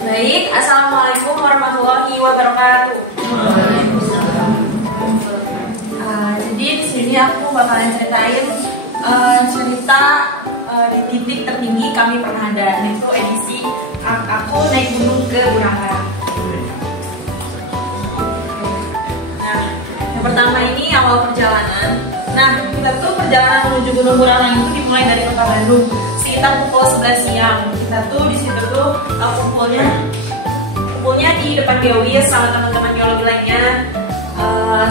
Baik, Assalamualaikum warahmatullahi wabarakatuh. Jadi di sini aku bakalan ceritain cerita di titik tertinggi kami pernah ada, yaitu edisi aku naik gunung ke Bunakan. Nah, yang pertama ini awal perjalanan. Nah, kita tuh perjalanan menuju Gunung Bunakan itu dimulai dari kota Bandung sekitar pukul 11 siang. Kita tuh di situ tuh kumpulnya di depan geowis sama teman-teman geologi lainnya,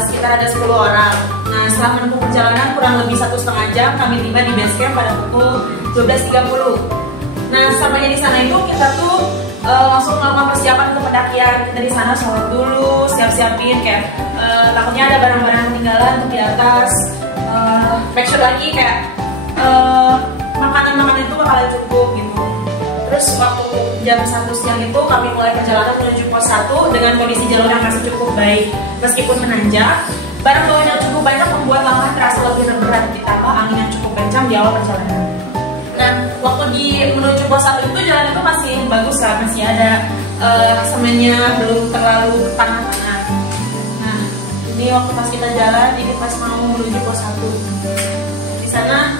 sekitar ada 10 orang. Nah, setelah menempuh perjalanan kurang lebih 1,5 jam, kami tiba di base camp pada pukul 12.30. Nah, sampainya di sana itu kita tuh langsung melakukan persiapan untuk pendakian. Kita di sana sholat dulu, siap-siapin kayak takutnya ada barang-barang ketinggalan untuk di atas. Make sure lagi kayak makanan-makanan itu bakalan cukup gitu. Terus waktu jam 1 siang itu kami mulai perjalanan menuju pos 1 dengan kondisi jalur yang masih cukup baik. Meskipun menanjak, barang bawaan yang cukup banyak membuat langkah terasa lebih terberat ditambah angin yang cukup kencang di awal perjalanan. Nah, waktu menuju pos 1 itu jalan itu masih bagus lah, masih ada semennya, belum terlalu ke tanah-tanah. Nah, ini waktu pas kita jalan, ini pas mau menuju pos 1. Di sana,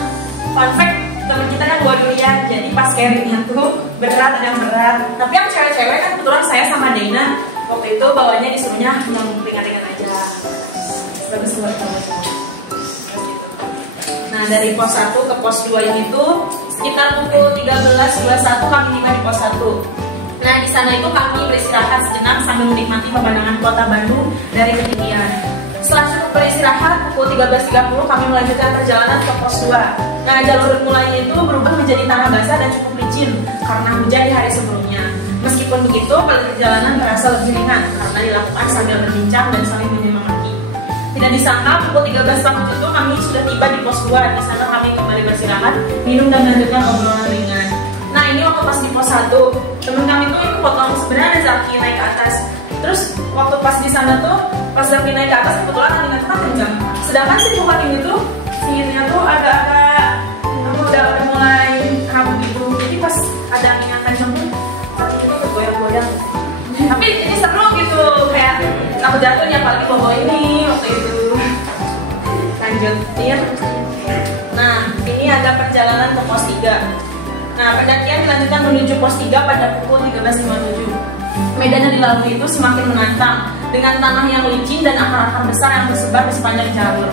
fun fact, teman kita kan bawa durian, jadi pas carry-nya tuh berat, ada yang berat. Tapi yang cewek-cewek kan kebetulan saya sama Dina waktu itu bawanya disuruhnya yang ringan-ringan aja. Bagus buat cowok-cowok. Nah, dari pos 1 ke pos 2 ini tuh sekitar pukul 13.21 kami tiba di pos 1. Nah, di sana itu kami beristirahat sejenak sambil menikmati pemandangan kota Bandung dari ketinggian. Setelah cukup beristirahat, pukul 13.30 kami melanjutkan perjalanan ke pos 2. Nah, jalur mulainya itu berubah menjadi tanah basah dan cukup licin karena hujan di hari sebelumnya. Meskipun begitu, perjalanan terasa lebih ringan karena dilakukan sambil berbincang dan saling menyemangati. Tidak disangka, pukul 13.40 itu kami sudah tiba di pos 2. Di sana kami kembali beristirahat, minum dan melanjutkan obrolan ringan. Nah, ini waktu pas di pos 1, temen kami tuh ikut potong, sebenarnya ada Zaki naik ke atas. Terus waktu pas di sana tuh, pas Zaki naik ke atas, kebetulan anginnya tuh kan kencang. Sedangkan si bukan ini tuh, sihirnya tuh agak-agak, aku udah mulai rapuh gitu. Jadi pas ada angin yang kencang tuh, Zaki itu bergoyang-goyang. Tapi ini seru gitu, kayak aku jatuhnya apalagi bawa ini waktu itu. Lanjutin. Nah, ini ada perjalanan ke pos 3. Nah, pendakian dilanjutkan menuju pos 3 pada pukul 13.57. Medan yang dilalui itu semakin menantang dengan tanah yang licin dan akar-akar besar yang tersebar di sepanjang jalur.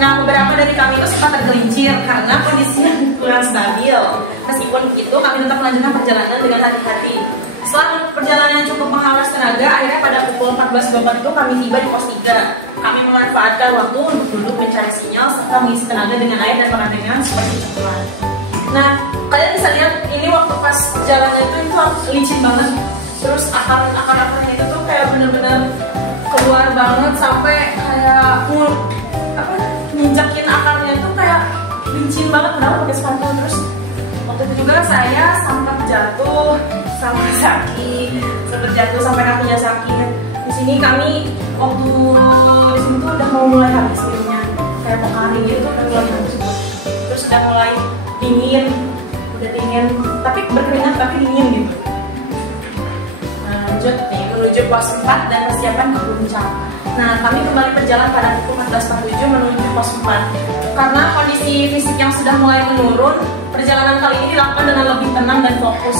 Nah, beberapa dari kami itu sempat tergelincir karena kondisinya kurang stabil. Meskipun begitu, kami tetap melanjutkan perjalanan dengan hati-hati. Setelah perjalanan cukup menguras tenaga, akhirnya pada pukul 14.24 itu kami tiba di pos 3. Kami memanfaatkan waktu untuk duduk mencari sinyal serta mengisi tenaga dengan air dan makanan seperti coklat. Nah, kalian bisa lihat ini waktu pas jalannya itu licin banget. Terus akar-akarnya itu tuh kayak bener-bener keluar banget sampai kayak nginjakin akarnya tuh kayak licin banget, padahal pakai sepatu. Terus waktu itu juga saya sempat jatuh sama Zaki, sampai kakinya sakit. Di sini kami waktu di sini tuh udah mau mulai habis minumnya, kayak mau kari gitu udah mulai habis. Terus udah mulai dingin, tapi berkeringat tapi dingin gitu. Lanjut nih menuju pos 4 dan persiapan ke puncak. Nah, kami kembali berjalan pada pukul 14.47 menuju pos 4. Karena kondisi fisik yang sudah mulai menurun, perjalanan kali ini dilakukan dengan lebih tenang dan fokus.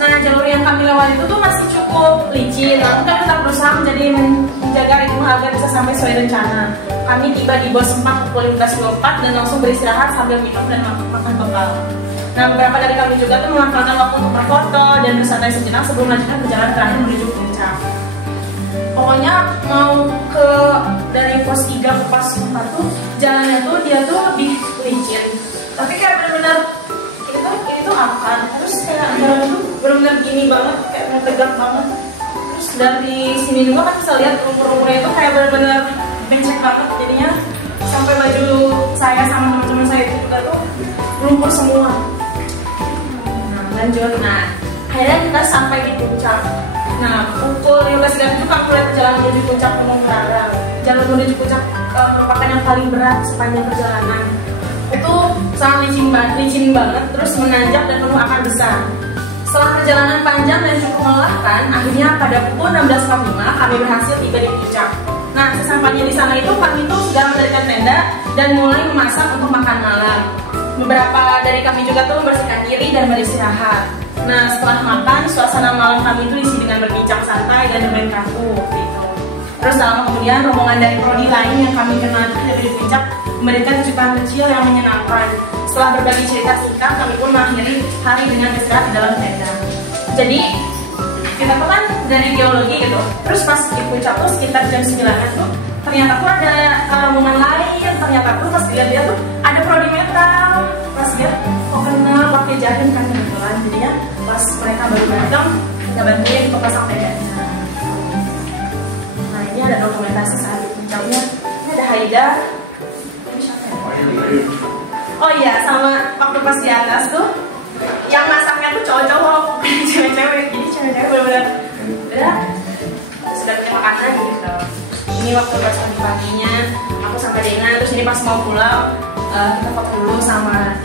Nah, jalur yang kami lewati itu tuh masih cukup licin. Lalu kami tetap berusaha menjaga ritme agar bisa sampai sesuai rencana. Kami tiba di pos 4 pukul 15.24 dan langsung beristirahat sambil minum dan makan bekal. Nah, beberapa dari kami juga tuh memanfaatkan waktu untuk berfoto dan bersantai sejenak sebelum melanjutkan perjalanan terakhir menuju puncak. Pokoknya mau dari pos 3 ke pos 4 tuh jalannya tuh dia tuh lebih licin. Tapi kayak bener-bener ini tuh akar. Terus kayak jalannya tuh bener-bener gini banget, kayak tegak banget. Terus dari sini juga kan bisa lihat lumpur-lumpurnya itu kayak bener-bener becek banget. Jadinya sampai baju saya sama teman-teman saya itu juga tuh lumpur semua. Lanjut. Nah, akhirnya kita sampai di puncak. Nah, pukul 15.30 kami mulai perjalanan menuju puncak Gunung Prara. Jalur menuju puncak merupakan yang paling berat sepanjang perjalanan. Itu sangat licin banget, terus menanjak dan penuh akar besar. Setelah perjalanan panjang dan cukup melelahkan, akhirnya pada pukul 16.45 kami berhasil tiba di puncak. Nah, sesampainya di sana itu kami tuh sudah mendirikan tenda dan mulai memasak untuk makan malam. Beberapa dari kami juga tuh membersihkan diri dan beristirahat. Nah, setelah makan, suasana malam kami itu diisi dengan berbincang santai dan bermain kartu gitu. Terus selama kemudian rombongan dari prodi lain yang kami kenal dari puncak memberikan kejutan kecil yang menyenangkan. Setelah berbagi cerita singkat, kami pun mengakhiri hari dengan istirahat di dalam tenda. Jadi kita tuh kan dari geologi gitu. Terus pas di puncak tuh sekitar jam 9 tuh ternyata tuh ada rombongan lain. Ternyata tuh pas dilihat-lihat tuh ada prodi metal. Pas lihat kok kenal pakai jaring kan kebetulan. Jadinya pas mereka baru datang, kita bantuin untuk pasang tendanya. Nah, ini ada dokumentasi saat di puncaknya. Ini ada Haida. Oh iya, sama waktu pas di atas tuh yang masaknya tuh cowok-cowok, bukan cewek-cewek. Jadi cewek-cewek bener-bener udah sudah punya makanan gitu. Ini waktu pas pagi-paginya aku sama Dena, terus ini pas mau pulang kita foto dulu sama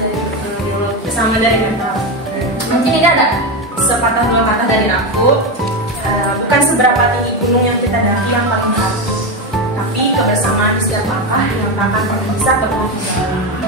dari mental. Mungkin ini ada sepatah dua kata dari aku. Bukan seberapa tinggi gunung yang kita daki yang paling hati, tapi kebersamaan di setiap langkah yang tak akan pernah bisa berubah.